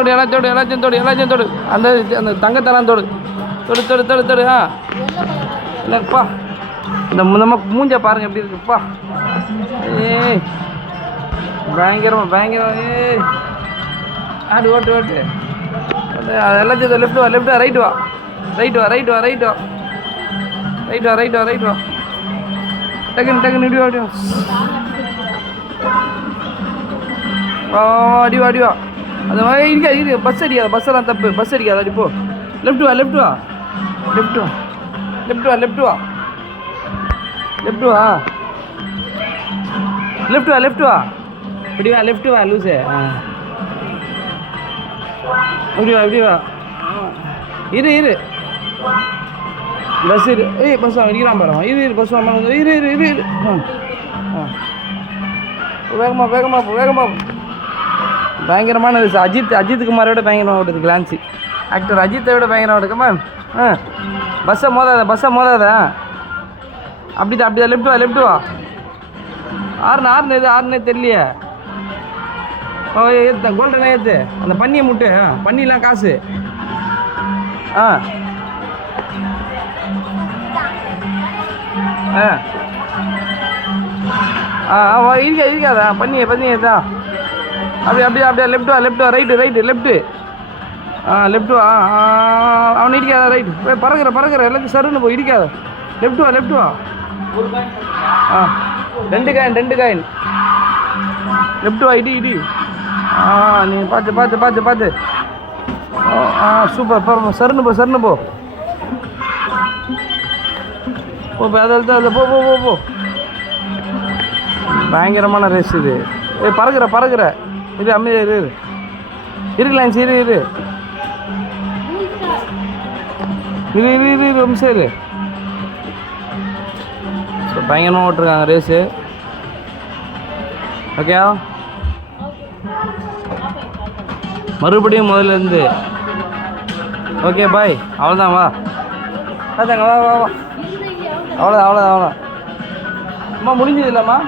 தொடு எல்லாத்தையும் தொடு அந்த அந்த தங்கத்தெல்லாம் தொடு தொடு ஆ இல்லைப்பா இந்த நம்ம மூஞ்ச பாருங்க எப்படி இருக்குப்பா. ஏய் பயங்கரமா ஏய் ஆடு ஓட்டு அது எல்லாத்தையும் லெஃப்ட் வா ரைட் வா டக்குன்னு இப்படி அடி வா அது மாதிரி இருக்கு பஸ் பஸ்ஸெல்லாம் தப்பு பஸ் அடிக்காது அடி போ. லெஃப்ட் வா லெஃப்ட் வா இப்படி வா லெஃப்ட் வா லூசு. இப்படி வா இரு பஸ் பஸ் அடிக்கிறான் பாரு. இரு பஸ் இரு வேகமா பயங்கரமான அஜித் குமாரை விட பயங்கரமாக ஓடுது கிளான்சி. ஆக்டர் அஜித்தை விட பயங்கரமாக ஓடுக்கம்மா. பஸ்ஸை மோதாத அப்படிதான் லெஃப்ட் வா ஆறுனே தெரியலையே. கோல்டன் ஏற்று அந்த பன்னியை முட்டு. பன்னிலாம் காசு. இருக்காதா பன்னியை தான். அப்படியே லெஃப்ட் வா ரைட்டு லெஃப்ட் வா. அவனை இடிக்காத ரைட்டு போய் பறக்கிற எல்லாத்தையும் சருன்னு போய் இடிக்காத. லெஃப்ட் வா ரெண்டு காயின் லெஃப்ட் வா இடி. நீ பார்த்து சூப்பர் சருன்னு போ அதில் போ. பயங்கரமான ரேஸ் இது. பறக்கிற இது அமைதியாக இருக்கலாம். இரு நிமிஷம் இரு. ஸோ பயங்கரமாக ஓட்டுருக்காங்க ரேஸு. ஓகே மறுபடியும் முதல்லேருந்து. ஓகே பாய் அவ்வளோதான் வா பார்த்தாங்க வா அவ்வளோதான் அம்மா முடிஞ்சது இல்லைம்மா.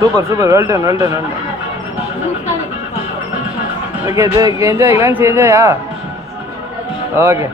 Super well done okay enjoy கிளான்ஸ் என்ஜாயா. ஓகே